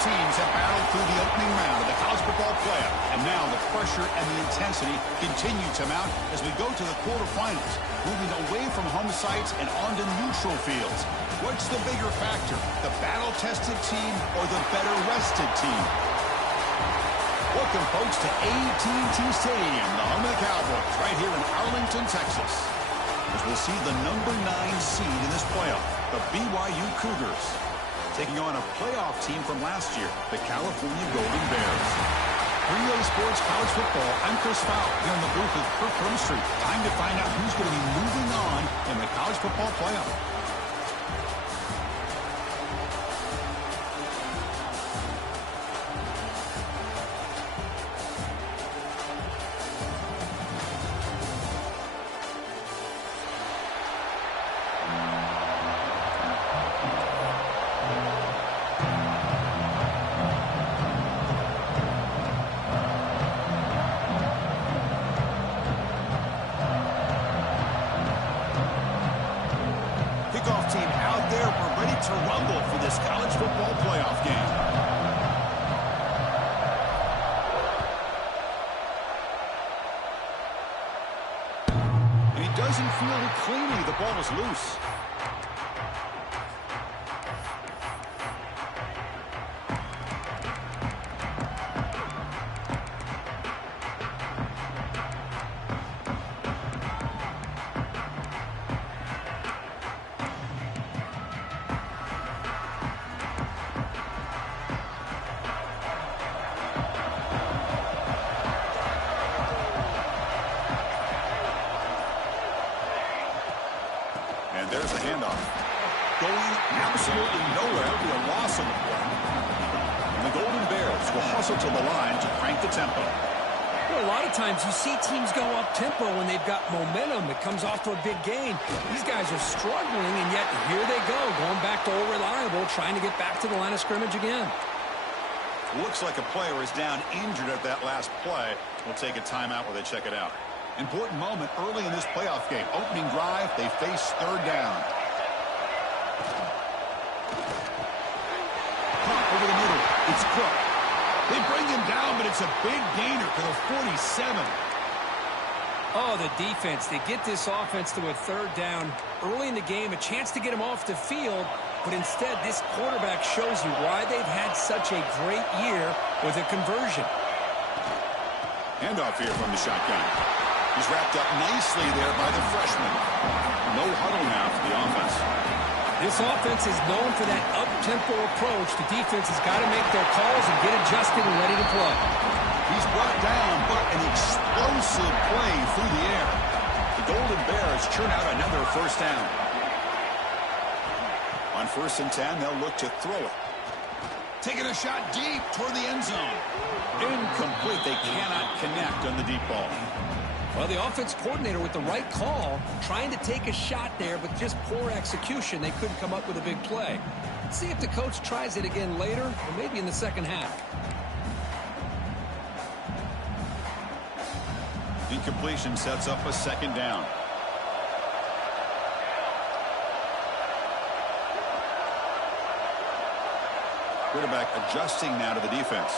teams have battled through the opening round of the college football playoff, and now the pressure and the intensity continue to mount as we go to the quarterfinals, moving away from home sites and onto neutral fields. What's the bigger factor, the battle-tested team or the better-rested team? Welcome, folks, to AT&T Stadium, the home of the Cowboys, right here in Arlington, Texas, as we'll see the number 9 seed in this playoff, the BYU Cougars, taking on a playoff team from last year, the California Golden Bears. Relay Sports College Football, I'm Chris Fowler, here in the booth with Kirk Street. Time to find out who's going to be moving on in the college football playoff. To rumble for this college football playoff game. And he doesn't feel it cleanly. The ball is loose. There's the handoff. Going absolutely nowhere. It'll be a loss on the play. And the Golden Bears will hustle to the line to crank the tempo. Well, a lot of times you see teams go up-tempo when they've got momentum. It comes off to a big gain. These guys are struggling, and yet here they go, going back to old reliable, trying to get back to the line of scrimmage again. Looks like a player is down injured at that last play. We'll take a timeout while they check it out. Important moment early in this playoff game. Opening drive, they face third down. Caught over the middle. It's Cook. They bring him down, but it's a big gainer to the 47. Oh, the defense. They get this offense to a third down early in the game, a chance to get him off the field, but instead this quarterback shows you why they've had such a great year with a conversion. Handoff here from the shotgun. He's wrapped up nicely there by the freshman. No huddle now for the offense. This offense is known for that up-tempo approach. The defense has got to make their calls and get adjusted and ready to play. He's brought down, but an explosive play through the air. The Golden Bears churn out another first down. On 1st and 10, they'll look to throw it. Taking a shot deep toward the end zone. Incomplete. They cannot connect on the deep ball. Well, the offense coordinator with the right call, trying to take a shot there, but just poor execution. They couldn't come up with a big play. Let's see if the coach tries it again later, or maybe in the second half. Incompletion sets up a second down. Quarterback adjusting now to the defense.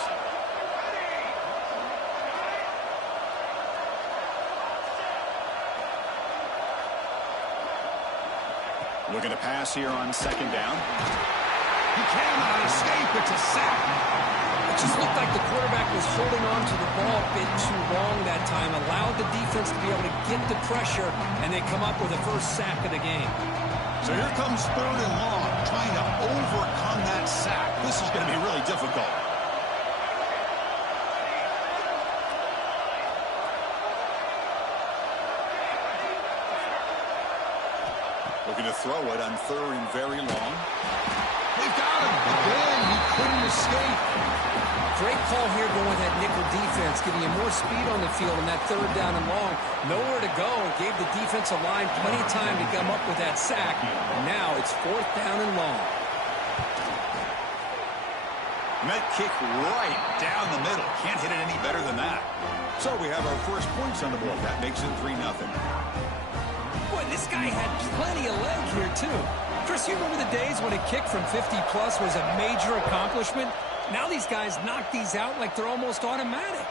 Looking to pass here on second down. He cannot escape. It's a sack. It just looked like the quarterback was holding on to the ball a bit too long that time, allowed the defense to be able to get the pressure, and they come up with the first sack of the game. So here comes third and long, trying to overcome that sack. This is going to be really difficult. Looking to throw it on third and very long. They've got him. Again, he couldn't escape. Great call here going with that nickel defense, giving him more speed on the field in that third down and long. Nowhere to go. It gave the defensive line plenty of time to come up with that sack. And now it's 4th down and long. Met kick right down the middle. Can't hit it any better than that. So we have our first points on the board. That makes it 3-0. Boy, this guy had plenty of leg here, too. Chris, you remember the days when a kick from 50-plus was a major accomplishment? Now these guys knock these out like they're almost automatic.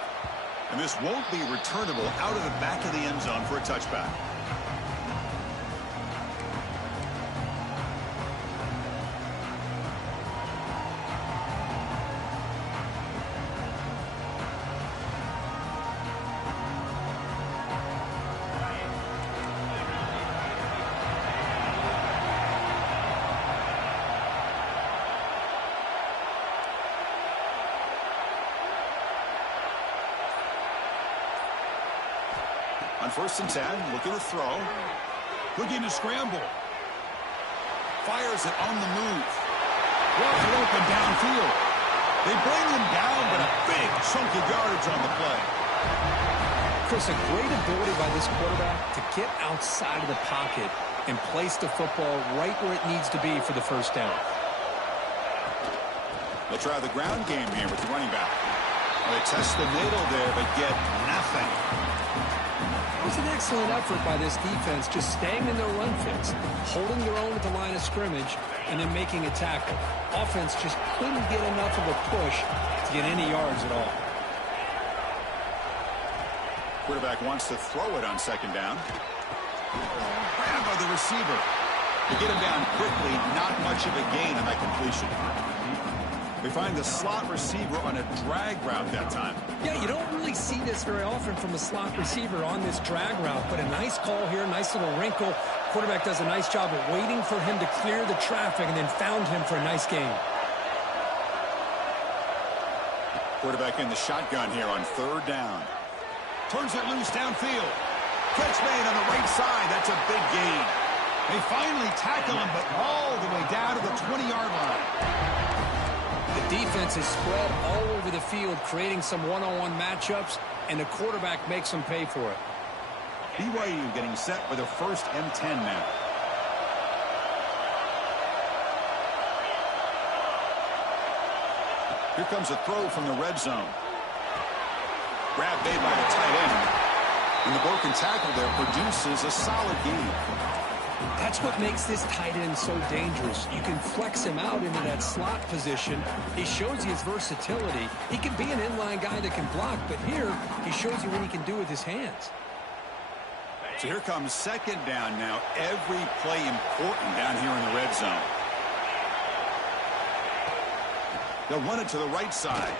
And this won't be returnable out of the back of the end zone for a touchback. On 1st and 10, looking to throw. Looking to scramble. Fires it on the move. Wide open downfield. They bring him down, but a big chunk of yardage on the play. Chris, a great ability by this quarterback to get outside of the pocket and place the football right where it needs to be for the first down. They'll try the ground game here with the running back. They test the middle there, but get nothing. It was an excellent effort by this defense, just staying in their run fits, holding their own at the line of scrimmage, and then making a tackle. Offense just couldn't get enough of a push to get any yards at all. Quarterback wants to throw it on 2nd down. Grab by the receiver. To get him down quickly, not much of a gain on that completion. They find the slot receiver on a drag route that time. Yeah, you don't really see this very often from a slot receiver on this drag route, but a nice call here, nice little wrinkle. Quarterback does a nice job of waiting for him to clear the traffic and then found him for a nice gain. Quarterback in the shotgun here on 3rd down. Turns it loose downfield. Catch made on the right side. That's a big gain. They finally tackle him, but all the way down to the 20-yard line. The defense is spread all over the field, creating some one-on-one matchups, and the quarterback makes them pay for it. BYU getting set for their 1st and 10 now. Here comes a throw from the red zone. Grab made by the tight end. And the broken tackle there produces a solid gain. That's what makes this tight end so dangerous. You can flex him out into that slot position. He shows you his versatility. He can be an inline guy that can block, but here he shows you what he can do with his hands. So here comes 2nd down now. Every play important down here in the red zone. They'll run it to the right side.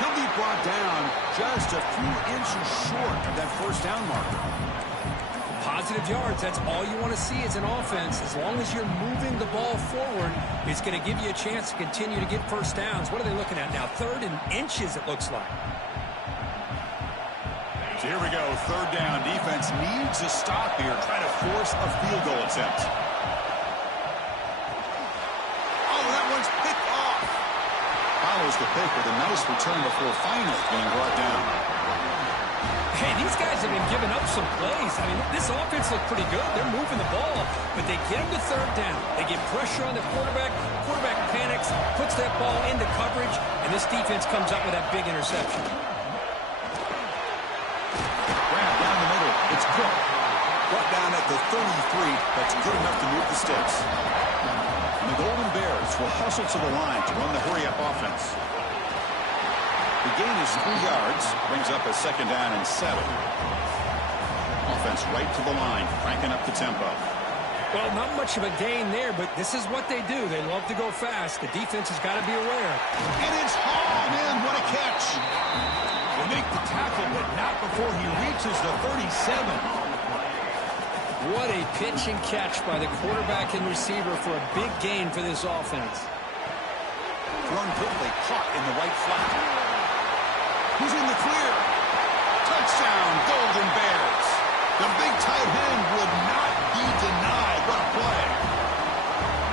He'll be brought down just a few inches short of that 1st down marker. Positive yards, that's all you want to see as an offense. As long as you're moving the ball forward, it's going to give you a chance to continue to get 1st downs. What are they looking at now? 3rd and inches, it looks like. So here we go, 3rd down. Defense needs a stop here, trying to force a field goal attempt. Oh, that one's picked off. Follows the pick with a nice return before finally being brought down. Hey, these guys have been giving up some plays. I mean, this offense looked pretty good. They're moving the ball, but they get him to 3rd down. They get pressure on the quarterback. Quarterback panics, puts that ball into coverage, and this defense comes up with that big interception. Grab down the middle. It's Cook. Brought down at the 33. That's good enough to move the sticks. And the Golden Bears will hustle to the line to run the hurry-up offense. The gain is 3 yards, brings up a 2nd down and 7. Offense right to the line, cranking up the tempo. Well, not much of a gain there, but this is what they do. They love to go fast. The defense has got to be aware. And it's hauled in. What a catch. They make the tackle, but not before he reaches the 37. What a pitch and catch by the quarterback and receiver for a big gain for this offense. Thrown quickly, caught in the right flat. He's in the clear. Touchdown, Golden Bears. The big tight end would not be denied. What a play.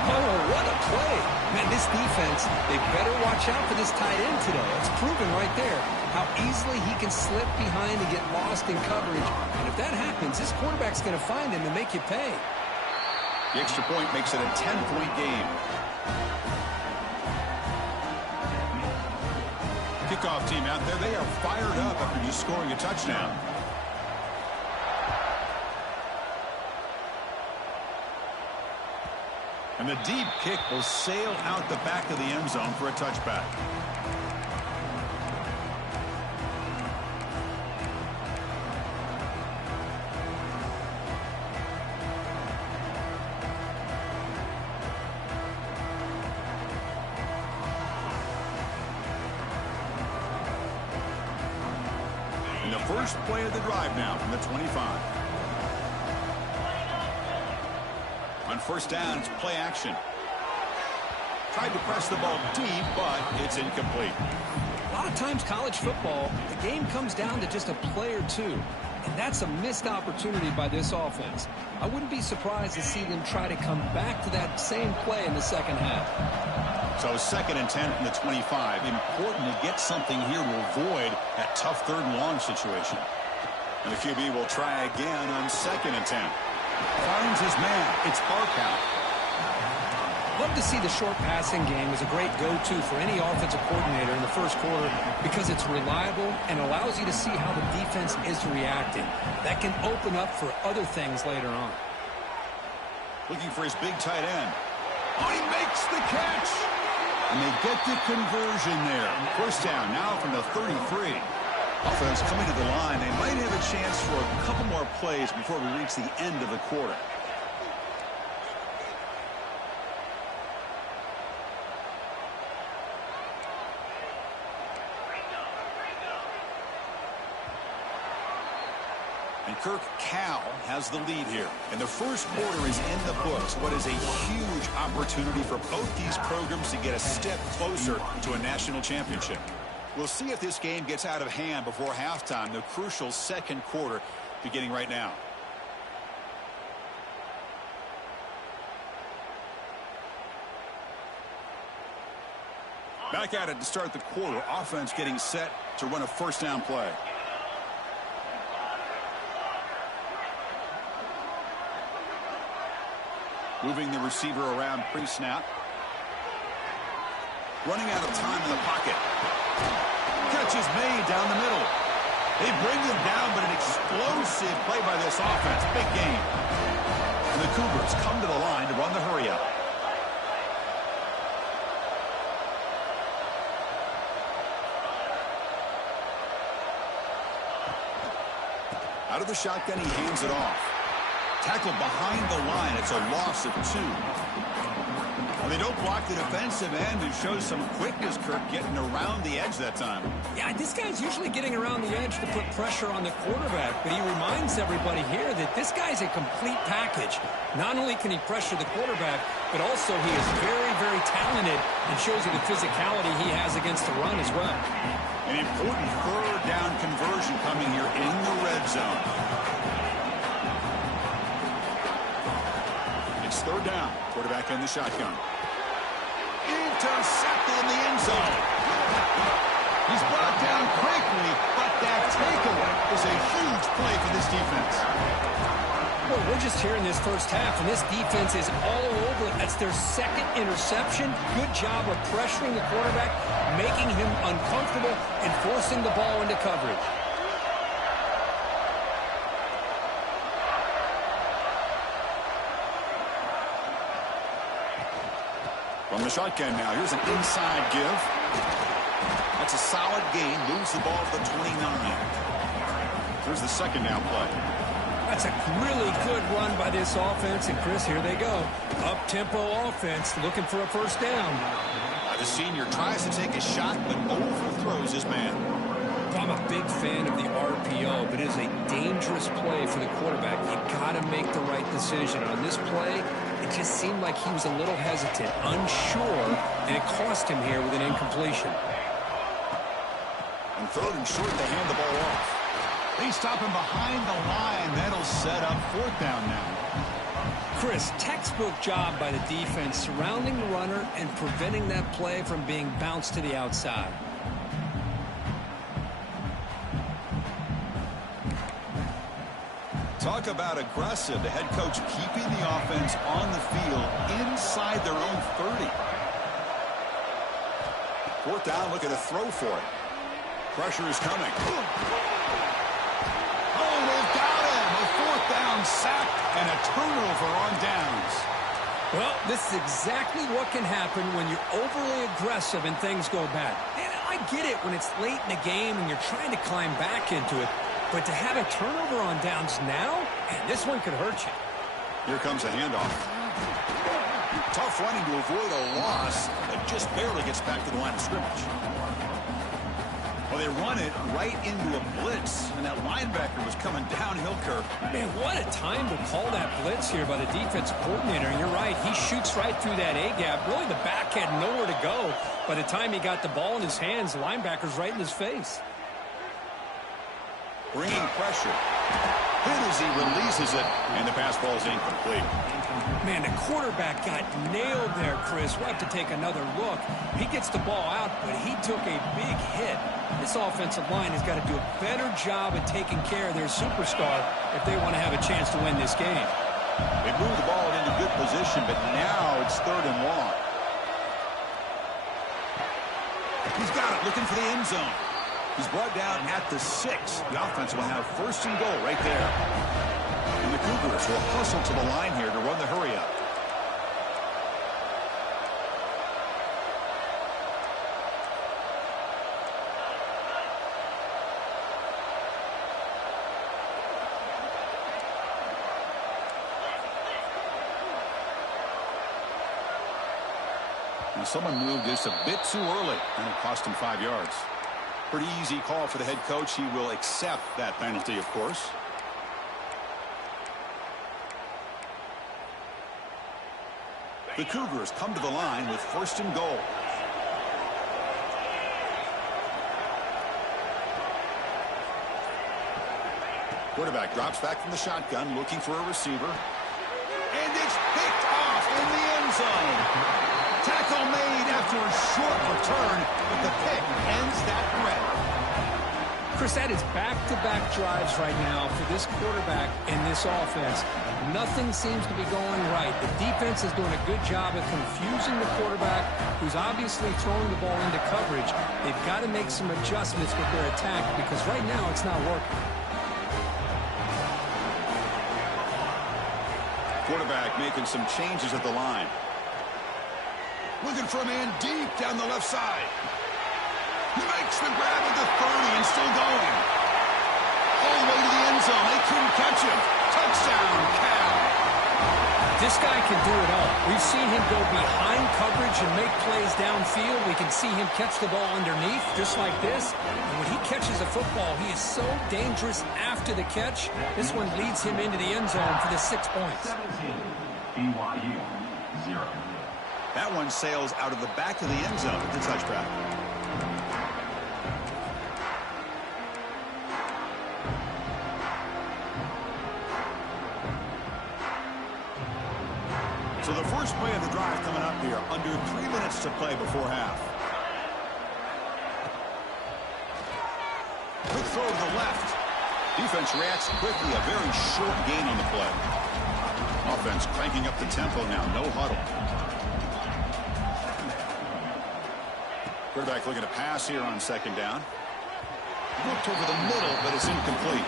Oh, what a play. Man, this defense, they better watch out for this tight end today. It's proven right there how easily he can slip behind and get lost in coverage. And if that happens, this quarterback's going to find him and make you pay. The extra point makes it a 10-point game. Kickoff team out there, they are fired up after just scoring a touchdown. And the deep kick will sail out the back of the end zone for a touchback. And the first play of the drive now from the 25. On first down, it's play action. Tried to press the ball deep, but it's incomplete. A lot of times college football, the game comes down to just a play or two. And that's a missed opportunity by this offense. I wouldn't be surprised to see them try to come back to that same play in the second half. So 2nd and 10 from the 25. Important to get something here to avoid that tough 3rd and long situation. And the QB will try again on 2nd and 10. Finds his man. It's Barkow. Love to see the short passing game as a great go-to for any offensive coordinator in the first quarter because it's reliable and allows you to see how the defense is reacting. That can open up for other things later on. Looking for his big tight end. Oh, he makes the catch. And they get the conversion there. First down now from the 33. Offense coming to the line. They might have a chance for a couple more plays before we reach the end of the quarter. And Kirk Cal has the lead here. And the first quarter is in the books. What is a huge opportunity for both these programs to get a step closer to a national championship. We'll see if this game gets out of hand before halftime, the crucial second quarter beginning right now. Back at it to start the quarter. Offense getting set to run a first down play. Moving the receiver around pre-snap. Running out of time in the pocket. Catch is made down the middle. They bring him down, but an explosive play by this offense. Big game. And the Cougars come to the line to run the hurry-up. Out of the shotgun, he hands it off. Tackled behind the line. It's a loss of 2. Well, they don't block the defensive end and show some quickness, Kirk, getting around the edge that time. Yeah, this guy's usually getting around the edge to put pressure on the quarterback, but he reminds everybody here that this guy's a complete package. Not only can he pressure the quarterback, but also he is very, very talented and shows you the physicality he has against the run as well. An important 3rd down conversion coming here in the red zone. It's 3rd down. Quarterback in the shotgun. Intercepted in the end zone. He's brought down quickly, but that takeaway is a huge play for this defense. Well, we're just here in this first half, and this defense is all over it. That's their 2nd interception. Good job of pressuring the quarterback, making him uncomfortable, and forcing the ball into coverage. From the shotgun now, here's an inside give. That's a solid gain, moves the ball to the 29. Here's the 2nd down play. That's a really good run by this offense, and Chris, here they go. Up-tempo offense, looking for a first down. The senior tries to take a shot, but overthrows his man. I'm a big fan of the RPO, but it is a dangerous play for the quarterback. You got to make the right decision. On this play, it just seemed like he was a little hesitant, unsure, and it cost him here with an incompletion. And 3rd and short, they hand the ball off. They stop him behind the line. That'll set up 4th down now. Chris, textbook job by the defense surrounding the runner and preventing that play from being bounced to the outside. Talk about aggressive. The head coach keeping the offense on the field inside their own 30. 4th down, look at a throw for it. Pressure is coming. Oh, they've got him. A 4th down sack and a turnover on downs. Well, this is exactly what can happen when you're overly aggressive and things go bad. And I get it when it's late in the game and you're trying to climb back into it. But to have a turnover on downs now, man, this one could hurt you. Here comes a handoff. Tough running to avoid a loss, but just barely gets back to the line of scrimmage. Well, they run it right into a blitz, and that linebacker was coming downhill curve. Man, what a time to call that blitz here by the defense coordinator. And you're right, he shoots right through that A-gap. Really, the back had nowhere to go. By the time he got the ball in his hands, the linebacker's right in his face. Bringing pressure. Hit as he releases it, and the pass ball is incomplete. Man, the quarterback got nailed there, Chris. We'll have to take another look. He gets the ball out, but he took a big hit. This offensive line has got to do a better job at taking care of their superstar if they want to have a chance to win this game. They moved the ball into good position, but now it's 3rd and long. He's got it, looking for the end zone. He's brought down at the 6. The offense will have 1st and goal right there. And the Cougars will hustle to the line here to run the hurry-up. And someone moved this a bit too early, and it cost him 5 yards. Pretty easy call for the head coach. He will accept that penalty, of course. The Cougars come to the line with 1st and goal. Quarterback drops back from the shotgun, looking for a receiver. And it's picked off in the end zone. Tackle made after a short return, but the pick ends that threat. Chris, that is back-to-back drives right now for this quarterback and this offense. Nothing seems to be going right. The defense is doing a good job of confusing the quarterback, who's obviously throwing the ball into coverage. They've got to make some adjustments with their attack because right now it's not working. Quarterback making some changes at the line. Looking for a man deep down the left side. He makes the grab at the 30 and still going. All the way to the end zone. They couldn't catch him. Touchdown, Cal. This guy can do it all. We've seen him go behind coverage and make plays downfield. We can see him catch the ball underneath, just like this. And when he catches a football, he is so dangerous after the catch. This one leads him into the end zone for the 6 points. 17, BYU, 0. That one sails out of the back of the end zone with the touchback. So the first play of the drive coming up here, under 3 minutes to play before half. Quick throw to the left. Defense reacts quickly, a very short gain on the play. Offense cranking up the tempo now, no huddle. Quarterback looking to pass here on 2nd down. Looked over the middle, but it's incomplete.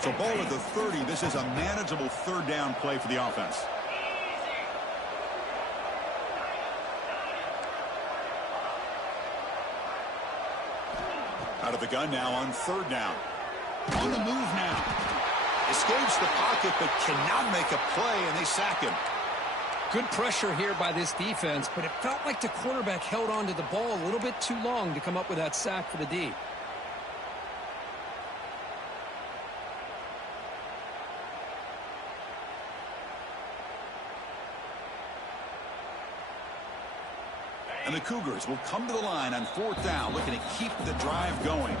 So ball at the 30. This is a manageable 3rd down play for the offense. Out of the gun now on 3rd down. On the move now. Escapes the pocket but cannot make a play, and they sack him. Good pressure here by this defense, but it felt like the quarterback held on to the ball a little bit too long to come up with that sack for the D. And the Cougars will come to the line on 4th down, looking to keep the drive going.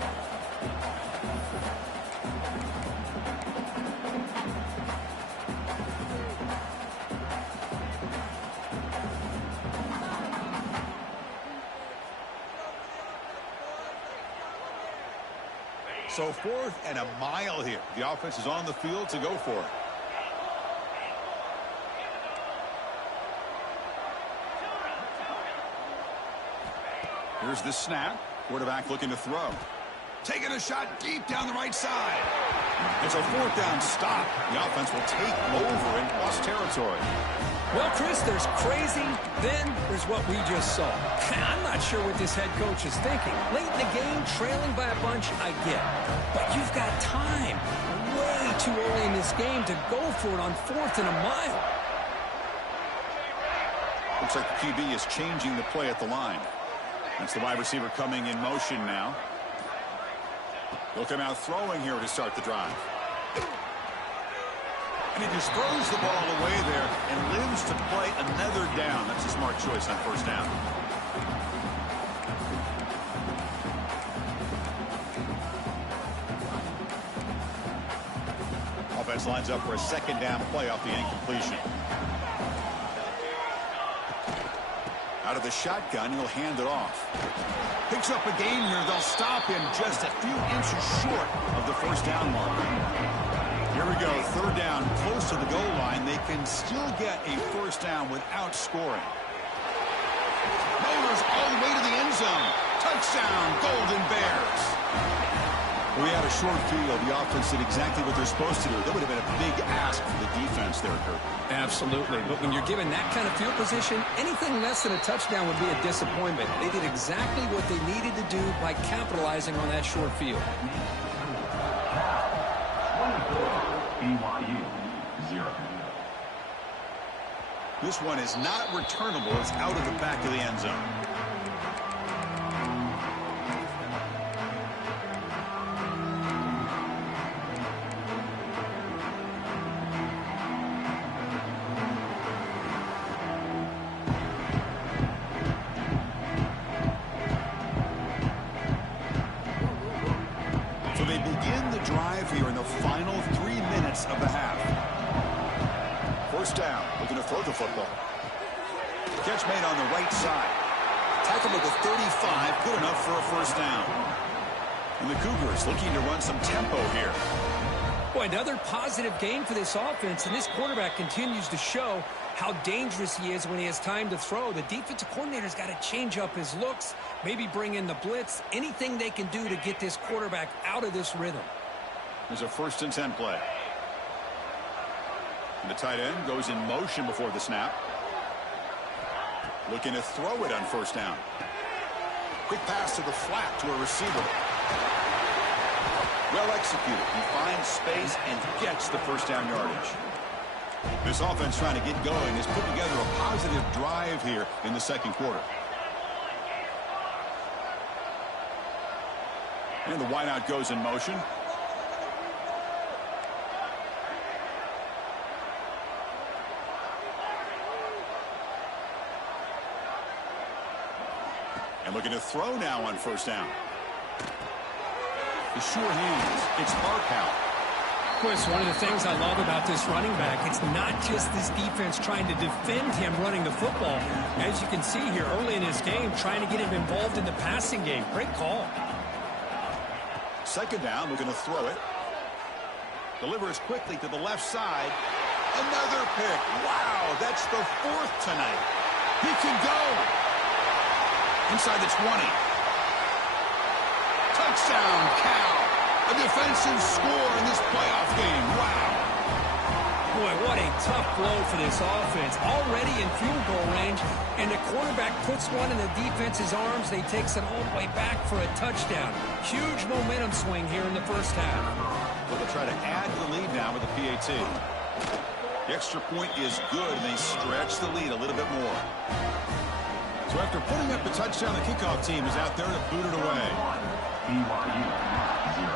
So 4th and a mile here. The offense is on the field to go for it. Here's the snap. Quarterback looking to throw. Taking a shot deep down the right side. It's a fourth down stop. The offense will take over in plus territory. Well, Chris, there's crazy, then there's what we just saw. I'm not sure what this head coach is thinking. Late in the game, trailing by a bunch, I get. But you've got time. Way too early in this game to go for it on 4th and a mile. Looks like the QB is changing the play at the line. That's the wide receiver coming in motion now. He'll come out throwing here to start the drive. And he just throws the ball away there and lives to play another down. That's a smart choice on first down. Offense lines up for a second down play off the incompletion. Out of the shotgun, he'll hand it off. Picks up a gain here. They'll stop him just a few inches short of the first down mark. Here we go. Third down, close to the goal line. They can still get a first down without scoring. Motors all the way to the end zone. Touchdown, Golden Bears. We had a short field. The offense did exactly what they're supposed to do. That would have been a big ask for the defense there, Kurt. Absolutely. But when you're given that kind of field position, anything less than a touchdown would be a disappointment. They did exactly what they needed to do by capitalizing on that short field. BYU 0. This one is not returnable. It's out of the back of the end zone. So they begin the drive here in the final 3 minutes of the half. First down, looking to throw the football. Catch made on the right side. Tackled at the 35, good enough for a first down. And the Cougars looking to run some tempo here. Boy, another positive game for this offense, and this quarterback continues to show how dangerous he is when he has time to throw. The defensive coordinator's got to change up his looks, maybe bring in the blitz, anything they can do to get this quarterback out of this rhythm. There's a 1st and 10 play. And the tight end goes in motion before the snap. Looking to throw it on first down. Quick pass to the flat to a receiver. Well executed. He finds space and gets the first down yardage. This offense trying to get going has put together a positive drive here in the second quarter. And the wideout goes in motion. And looking to throw now on first down. The sure hands. It's Markow. Chris, one of the things I love about this running back, it's not just this defense trying to defend him running the football. As you can see here early in his game, trying to get him involved in the passing game. Great call. Second down, looking to throw it. Delivers quickly to the left side. Another pick. Wow, that's the 4th tonight. He can go. Inside the 20. Touchdown, Cal. A defensive score in this playoff game. Wow. Boy, what a tough blow for this offense. Already in field goal range, and the quarterback puts one in the defense's arms. They takes it all the way back for a touchdown. Huge momentum swing here in the first half. Well, they'll try to add to the lead now with the PAT. The extra point is good, and they stretch the lead a little bit more. So after putting up the touchdown, the kickoff team is out there to boot it away. BYU 0.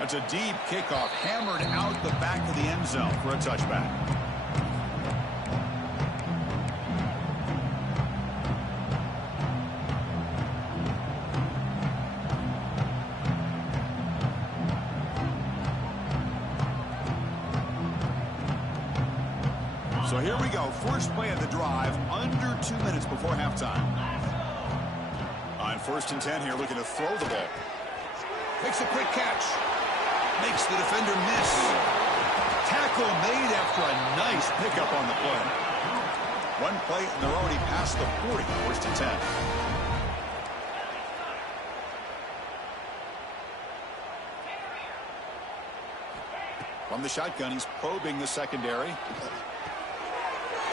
That's a deep kickoff, hammered out the back of the end zone for a touchback. So here we go. First play of the drive, under 2 minutes before halftime. On 1st and 10 here, looking to throw the ball. Makes a quick catch. Makes the defender miss. Tackle made after a nice pickup on the play. One play, and they're already past the 40. 1st and 10. From the shotgun, he's probing the secondary.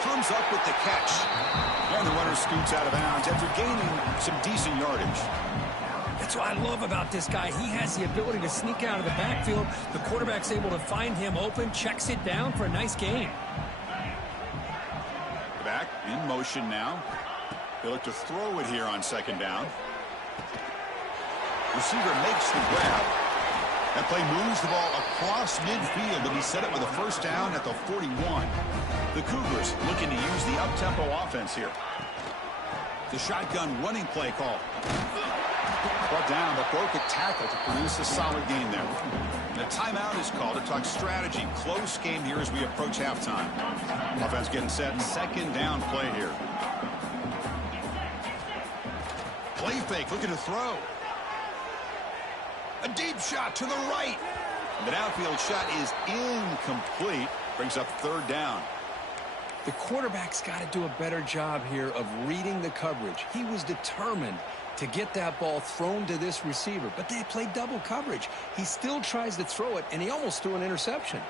Comes up with the catch. And the runner scoots out of bounds after gaining some decent yardage. That's what I love about this guy. He has the ability to sneak out of the backfield. The quarterback's able to find him open, checks it down for a nice gain. Back in motion now. They look to throw it here on second down. Receiver makes the grab. That play moves the ball across midfield, and he set it with a first down at the 41. The Cougars looking to use the up-tempo offense here. The shotgun running play call. Brought down, but broke a tackle to produce a solid gain there. The timeout is called to talk strategy. Close game here as we approach halftime. Offense getting set. Second down play here. Play fake, looking to throw. A deep shot to the right. The downfield shot is incomplete. Brings up third down. The quarterback's got to do a better job here of reading the coverage. He was determined to get that ball thrown to this receiver, but they played double coverage. He still tries to throw it, and he almost threw an interception.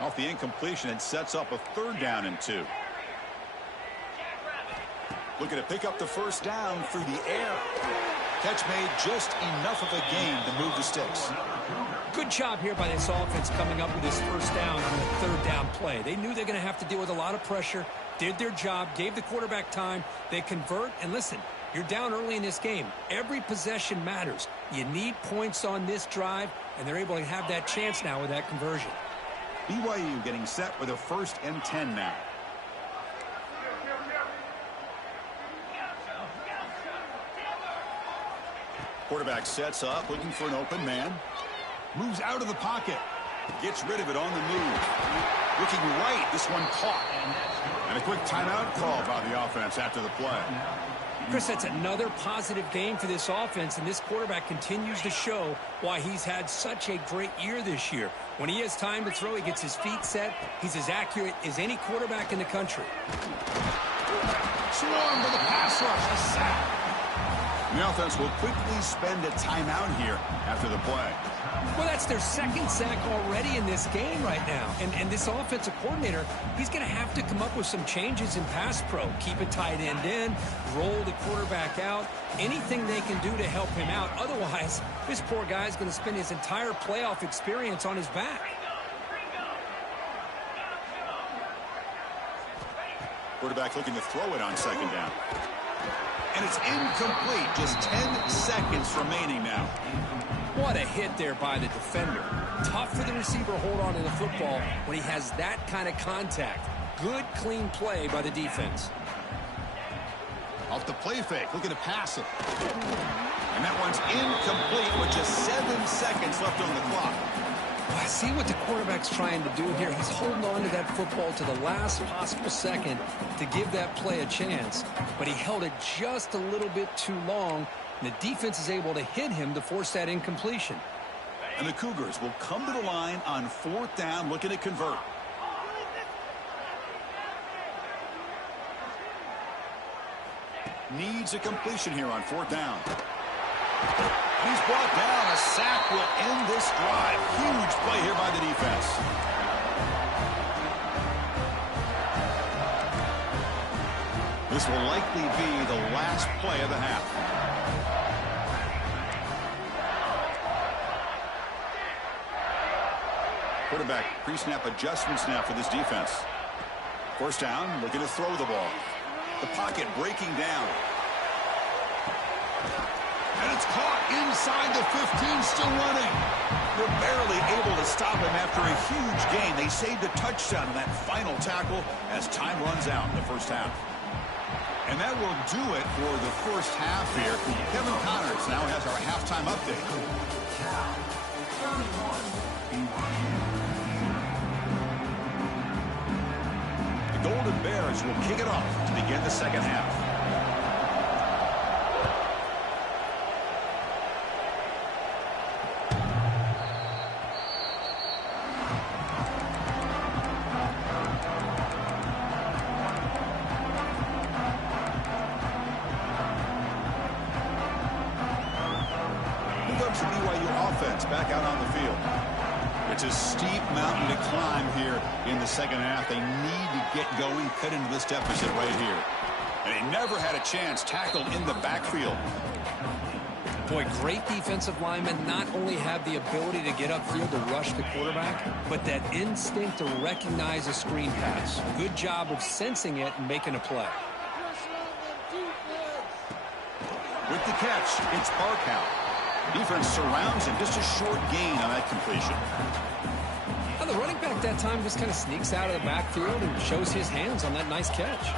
Off the incompletion, it sets up a third down and 2. Looking to pick up the first down through the air. Catch made, just enough of a gain to move the sticks. Good job here by this offense coming up with this first down on the third down play. They knew they're going to have to deal with a lot of pressure, did their job, gave the quarterback time. They convert, and listen, you're down early in this game. Every possession matters. You need points on this drive, and they're able to have that chance now with that conversion. BYU getting set with a 1st and 10 now. Quarterback sets up, looking for an open man. Moves out of the pocket. Gets rid of it on the move. Looking right, this one caught. And a quick timeout call by the offense after the play. Chris, that's another positive game for this offense, and this quarterback continues to show why he's had such a great year this year. When he has time to throw, he gets his feet set. He's as accurate as any quarterback in the country. Swarm to the pass rush, a sack. The offense will quickly spend a timeout here after the play. Well, that's their second sack already in this game right now. And this offensive coordinator, he's going to have to come up with some changes in pass pro. Keep a tight end in, roll the quarterback out, anything they can do to help him out. Otherwise, this poor guy's going to spend his entire playoff experience on his back. Quarterback looking to throw it on second down. And it's incomplete. Just 10 seconds remaining now. What a hit there by the defender. Tough for the receiver to hold on to the football when he has that kind of contact. Good, clean play by the defense. Off the play fake, looking to pass it. And that one's incomplete with just 7 seconds left on the clock. Well, I see what the quarterback's trying to do here. He's holding on to that football to the last possible second to give that play a chance. But he held it just a little bit too long. And the defense is able to hit him to force that incompletion. And the Cougars will come to the line on 4th down, looking to convert. Needs a completion here on 4th down. He's brought down. A sack will end this drive. Huge play here by the defense. This will likely be the last play of the half. Quarterback pre-snap adjustments now for this defense. First down, looking to throw the ball. The pocket breaking down. And it's caught inside the 15, still running. They're barely able to stop him after a huge gain. They saved a touchdown in that final tackle as time runs out in the first half. And that will do it for the first half here. Kevin Connors now has our halftime update. The Golden Bears will kick it off to begin the second half. comes the BYU offense back out on the field. It's a steep mountain to climb here in the second half. They need to get going, cut into this deficit right here. And they never had a chance tackled in the backfield. Boy, great defensive linemen not only have the ability to get upfield to rush the quarterback, but that instinct to recognize a screen pass. Good job of sensing it and making a play. With the catch, it's Barkow. Defense surrounds him. Just a short gain on that completion. Well, the running back that time just kind of sneaks out of the backfield and shows his hands on that nice catch.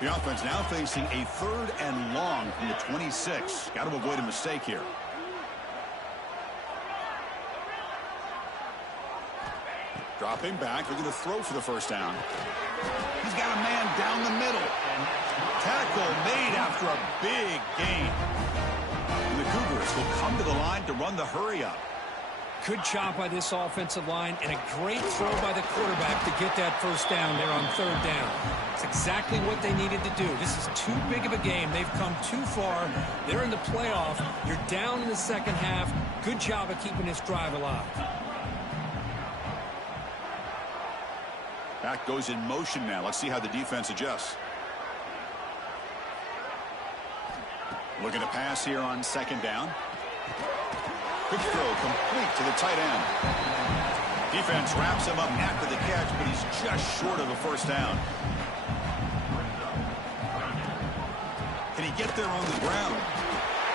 The offense now facing a 3rd and long from the 26. Got to avoid a mistake here. Dropping back, looking to throw for the first down. He's got a man down the middle. Tackle made after a big gain. And the Cougars will come to the line to run the hurry up. Good job by this offensive line and a great throw by the quarterback to get that first down there on 3rd down. It's exactly what they needed to do. This is too big of a game. They've come too far. They're in the playoff. You're down in the second half. Good job of keeping this drive alive. Back goes in motion now. Let's see how the defense adjusts. Looking to pass here on 2nd down. Quick throw complete to the tight end. Defense wraps him up after the catch, but he's just short of a first down. Can he get there on the ground?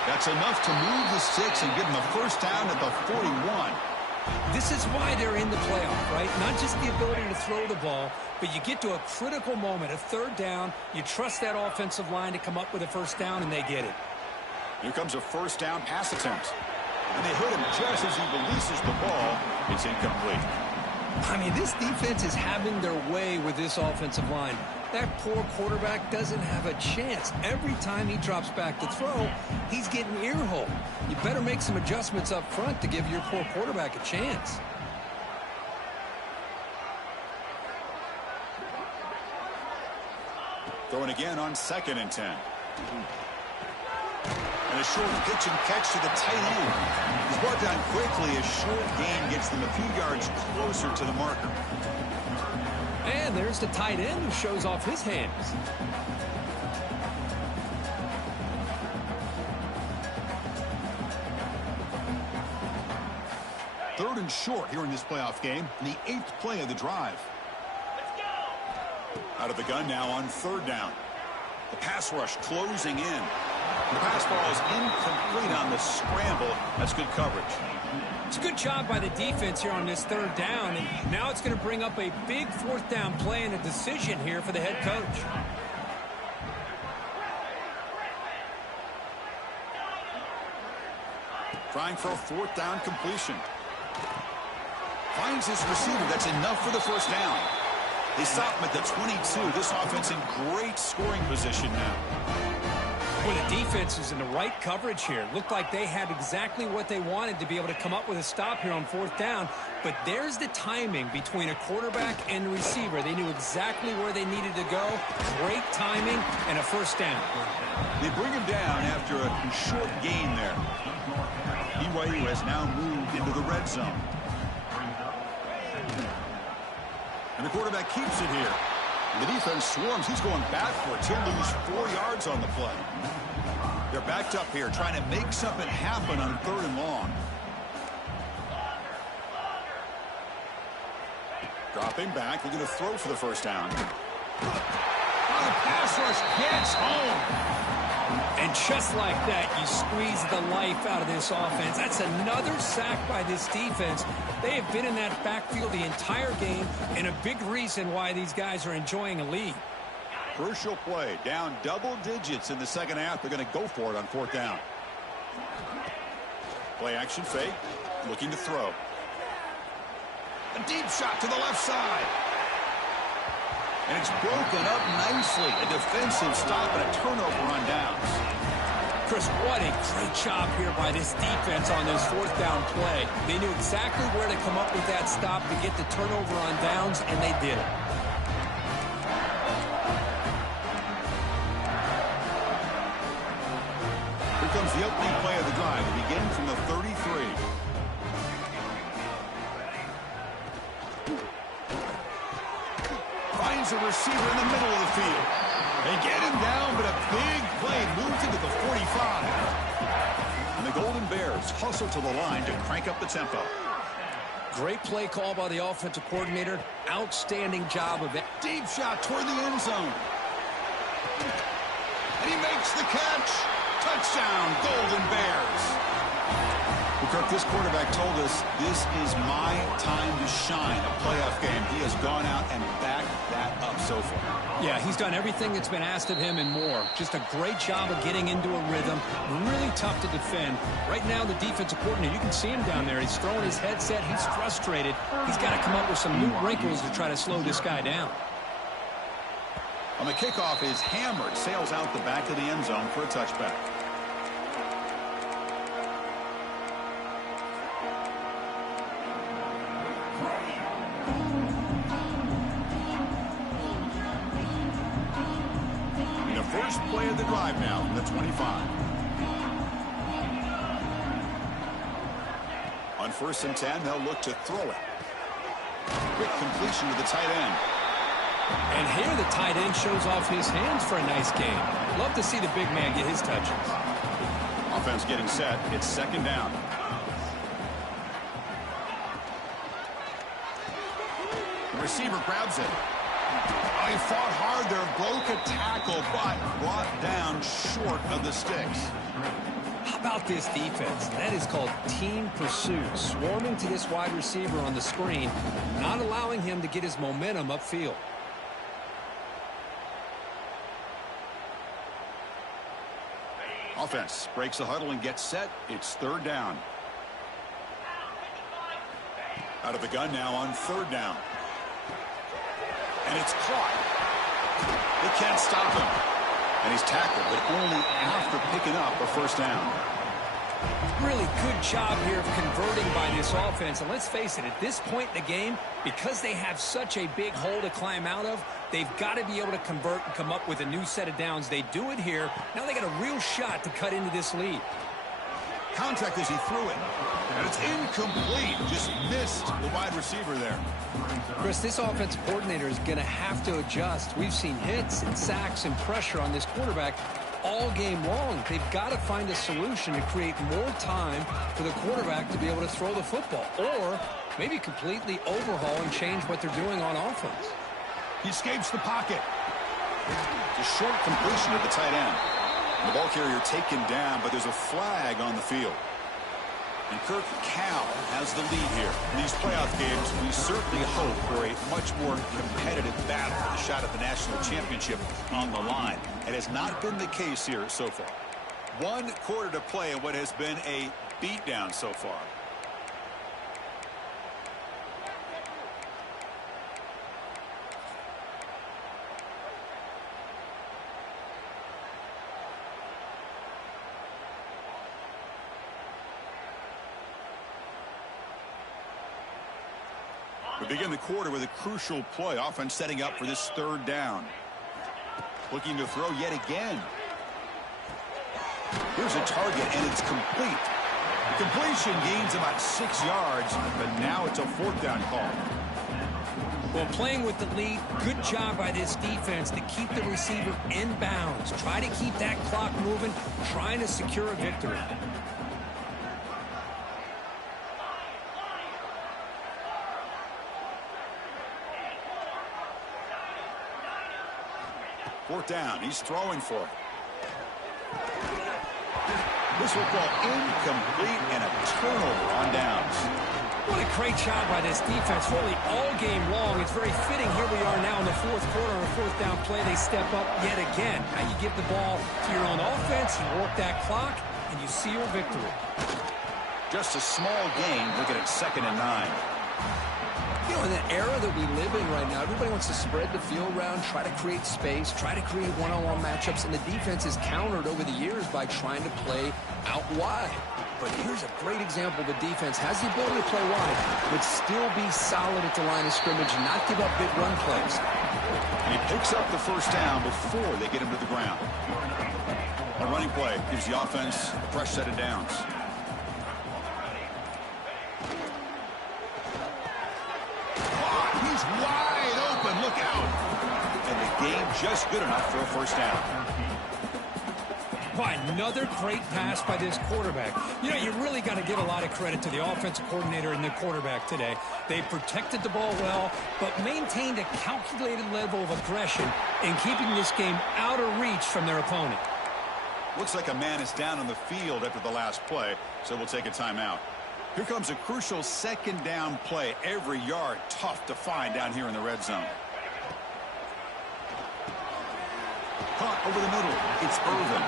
That's enough to move the sticks and give him a first down at the 41. This is why they're in the playoff, right? Not just the ability to throw the ball, but you get to a critical moment, a 3rd down. You trust that offensive line to come up with a first down, and they get it. Here comes a first down pass attempt. And they hit him just as he releases the ball. It's incomplete. I mean, this defense is having their way with this offensive line. That poor quarterback doesn't have a chance. Every time he drops back to throw, he's getting earholed. You better make some adjustments up front to give your poor quarterback a chance. Throwing again on 2nd and 10. And a short pitch and catch to the tight end. He's brought down quickly. A short gain gets them a few yards closer to the marker. And there's the tight end who shows off his hands. Third and short here in this playoff game. The 8th play of the drive. Out of the gun now on 3rd down. The pass rush closing in. The pass ball is incomplete on the scramble. That's good coverage. It's a good job by the defense here on this 3rd down. And now it's going to bring up a big 4th down play and a decision here for the head coach. Trying for a 4th down completion. Finds his receiver. That's enough for the first down. They stop him at the 22. This offense in great scoring position now. Well, the defense is in the right coverage here. Looked like they had exactly what they wanted to be able to come up with a stop here on 4th down. But there's the timing between a quarterback and the receiver. They knew exactly where they needed to go. Great timing and a first down. They bring him down after a short gain there. BYU has now moved into the red zone. And the quarterback keeps it here. The defense swarms. He's going backwards. He'll lose 4 yards on the play. They're backed up here trying to make something happen on 3rd and long. Dropping back. Looking to throw for the first down. Oh, the pass rush gets home. And just like that, you squeeze the life out of this offense. That's another sack by this defense. They have been in that backfield the entire game, and a big reason why these guys are enjoying a lead. Crucial play. Down double digits in the second half. They're going to go for it on 4th down. Play action fake. Looking to throw. A deep shot to the left side. And it's broken up nicely. A defensive stop and a turnover on downs. Chris, what a great job here by this defense on this 4th down play. They knew exactly where to come up with that stop to get the turnover on downs, and they did it. Here comes the opening play of the drive. They begin from the 33. Here's a receiver in the middle of the field. They get him down, but a big play moves into the 45. And the Golden Bears hustle to the line to crank up the tempo. Great play call by the offensive coordinator. Outstanding job of it. Deep shot toward the end zone. And he makes the catch. Touchdown, Golden Bears. Well, Kirk, this quarterback told us this is my time to shine, a playoff game. He has gone out and backed that up so far. Yeah, he's done everything that's been asked of him and more. Just a great job of getting into a rhythm. Really tough to defend. Right now, the defensive coordinator, you can see him down there. He's throwing his headset. He's frustrated. He's got to come up with some new wrinkles to try to slow this guy down. On the kickoff is hammered, sails out the back of the end zone for a touchback. The first play of the drive now from the 25. On 1st and 10, they'll look to throw it. Quick completion to the tight end. And here the tight end shows off his hands for a nice game. Love to see the big man get his touches. Offense getting set. It's 2nd down. The receiver grabs it. Oh, he fought hard there, broke a tackle, but brought down short of the sticks. How about this defense? That is called team pursuit. Swarming to this wide receiver on the screen, not allowing him to get his momentum upfield. Offense breaks the huddle and gets set. It's 3rd down. Out of the gun now on 3rd down. And it's caught. They can't stop him. And he's tackled, but only after picking up a 1st down. Really good job here of converting by this offense. And let's face it, at this point in the game, because they have such a big hole to climb out of, they've got to be able to convert and come up with a new set of downs. They do it here. Now they got a real shot to cut into this lead. Contact as he threw it. And it's incomplete. Just missed the wide receiver there. Chris, this offensive coordinator is going to have to adjust. We've seen hits and sacks and pressure on this quarterback all game long. They've got to find a solution to create more time for the quarterback to be able to throw the football, or maybe completely overhaul and change what they're doing on offense. He escapes the pocket. It's a short completion to the tight end. The ball carrier taken down, but there's a flag on the field. And Kirk, Cal has the lead here. In these playoff games, we certainly hope for a much more competitive battle for the shot at the national championship on the line. It has not been the case here so far. 1 quarter to play in what has been a beatdown so far. We begin the quarter with a crucial play. Offense setting up for this 3rd down. Looking to throw yet again. Here's a target, and it's complete. Completion gains about 6 yards, but now it's a 4th down call. Well, playing with the lead, good job by this defense to keep the receiver in bounds. Try to keep that clock moving, trying to secure a victory. 4th down. He's throwing for it. This will fall incomplete and a turnover on downs. What a great job by this defense, really all game long. It's very fitting. Here we are now in the 4th quarter on a 4th down play. They step up yet again. Now you give the ball to your own offense, you work that clock, and you seal victory. Just a small gain. Look at it, 2nd and 9. You know, in the era that we live in right now, everybody wants to spread the field around, try to create space, try to create one-on-one matchups, and the defense is countered over the years by trying to play out wide. But here's a great example. The defense has the ability to play wide, but still be solid at the line of scrimmage and not give up big run plays. And he picks up the 1st down before they get him to the ground. A running play gives the offense a fresh set of downs. He's wide open. Look out. and the game just good enough for a first down. Boy, another great pass by this quarterback. You know, you really got to give a lot of credit to the offensive coordinator and the quarterback today. They protected the ball well, but maintained a calculated level of aggression in keeping this game out of reach from their opponent. Looks like a man is down on the field after the last play, so we'll take a timeout. Here comes a crucial second down play. Every yard tough to find down here in the red zone. Caught over the middle. It's Irvin.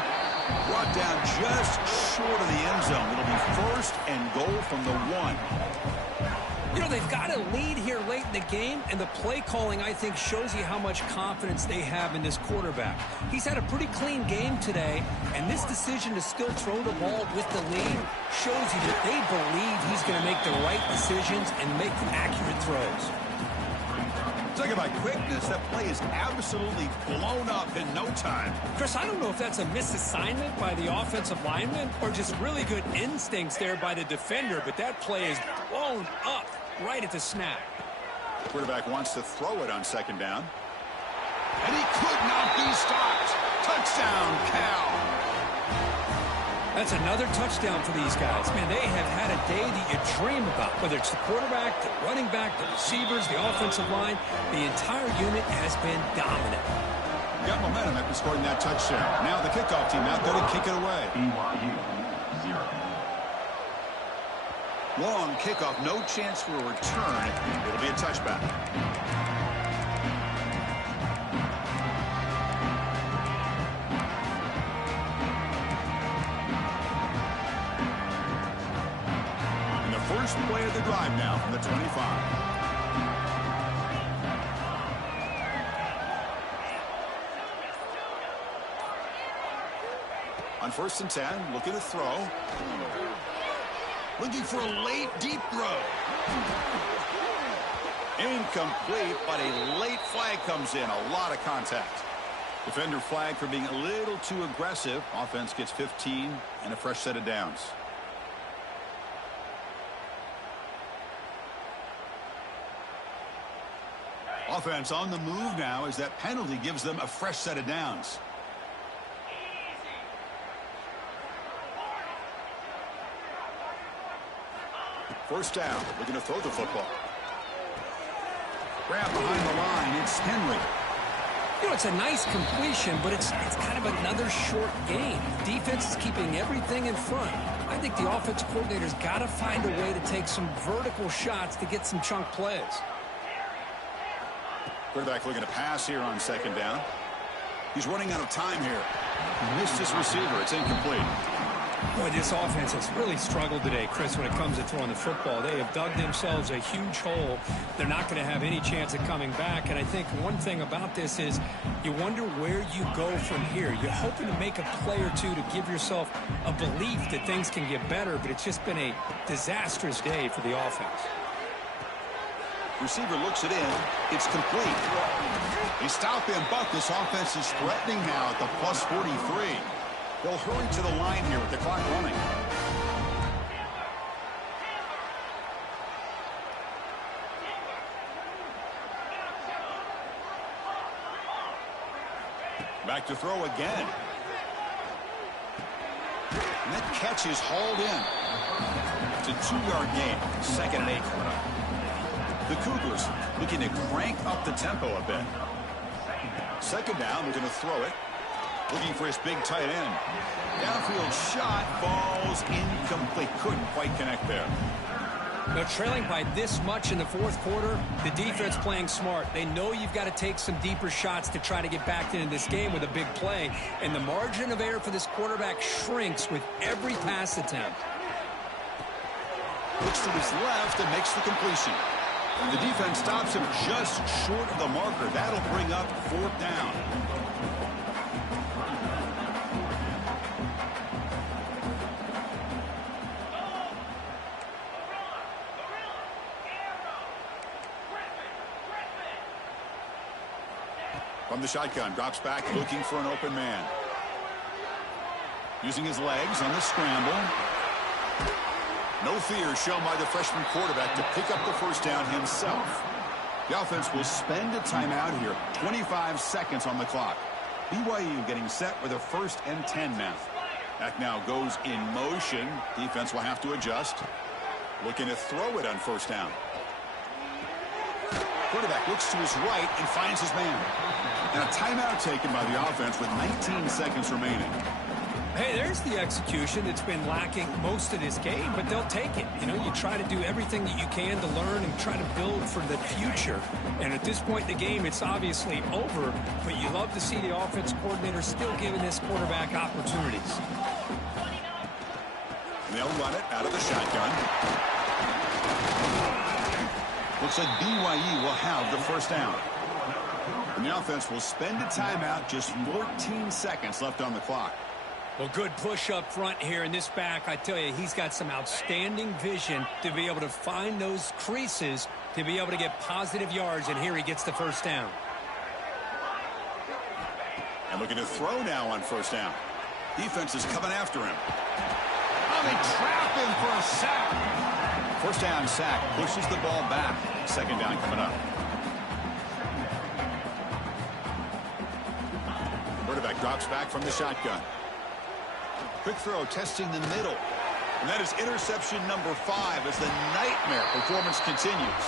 Brought down just short of the end zone. It'll be first and goal from the 1. You know, they've got a lead here late in the game, and the play calling, I think, shows you how much confidence they have in this quarterback. He's had a pretty clean game today, and this decision to still throw the ball with the lead shows you that they believe he's going to make the right decisions and make accurate throws. Talking about quickness, that play is absolutely blown up in no time. Chris, I don't know if that's a misassignment by the offensive lineman or just really good instincts there by the defender, but that play is blown up right at the snap. Quarterback wants to throw it on second down. And he could not be stopped. Touchdown, Cal. That's another touchdown for these guys. Man, they have had a day that you dream about, whether it's the quarterback, the running back, the receivers, the offensive line. The entire unit has been dominant. Got momentum after scoring that touchdown. Now the kickoff team out there to kick it away. BYU 0. Long kickoff, no chance for a return. It'll be a touchback. First play of the drive now from the 25. On 1st and 10, looking to throw. Looking for a late, deep throw. Incomplete, but a late flag comes in. A lot of contact. Defender flag for being a little too aggressive. Offense gets 15 and a fresh set of downs. Offense on the move now as that penalty gives them a fresh set of downs. First down, looking to throw the football. Grab behind the line, it's Henry. You know, it's a nice completion, but it's kind of another short gain. Defense is keeping everything in front. I think the offensive coordinator's got to find a way to take some vertical shots to get some chunk plays. Quarterback looking to pass here on second down. He's running out of time here. Missed his receiver. It's incomplete. Boy, this offense has really struggled today, Chris, when it comes to throwing the football. They have dug themselves a huge hole. They're not going to have any chance of coming back. And I think one thing about this is you wonder where you go from here. You're hoping to make a play or two to give yourself a belief that things can get better, but it's just been a disastrous day for the offense. Receiver looks it in. It's complete. They stop him, but this offense is threatening now at the plus 43. They'll hurry to the line here with the clock running. Back to throw again. And that catch is hauled in. It's a 2-yard gain. 2nd and 8 coming up. The Cougars looking to crank up the tempo a bit. Second down, we're going to throw it. Looking for his big tight end. Downfield shot, falls incomplete. Couldn't quite connect there. Now, trailing by this much in the fourth quarter, the defense playing smart. They know you've got to take some deeper shots to try to get back into this game with a big play. And the margin of error for this quarterback shrinks with every pass attempt. Looks to his left and makes the completion. And the defense stops him just short of the marker. That'll bring up 4th down. From the shotgun, drops back, looking for an open man. Using his legs on the scramble. No fear shown by the freshman quarterback to pick up the first down himself. The offense will spend a timeout here. 25 seconds on the clock. BYU getting set with a 1st and 10 now. That now goes in motion. Defense will have to adjust. Looking to throw it on 1st down. Quarterback looks to his right and finds his man. And a timeout taken by the offense with 19 seconds remaining. Hey, there's the execution that's been lacking most of this game, but they'll take it. You know, you try to do everything that you can to learn and try to build for the future. And at this point in the game, it's obviously over, but you love to see the offense coordinator still giving this quarterback opportunities. And they'll run it out of the shotgun. Looks like BYU will have the 1st down. And the offense will spend a timeout, just 14 seconds left on the clock. Well, good push up front here in this back. I tell you, he's got some outstanding vision to be able to find those creases, to be able to get positive yards, and here he gets the 1st down. And looking to throw now on 1st down. Defense is coming after him. Oh, they trap him for a sack. 1st down sack, pushes the ball back. 2nd down coming up. Quarterback drops back from the shotgun. Quick throw testing the middle. And that is interception number 5 as the nightmare performance continues.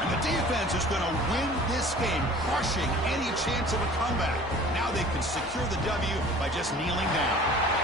And the defense is going to win this game, crushing any chance of a comeback. Now they can secure the W by just kneeling down.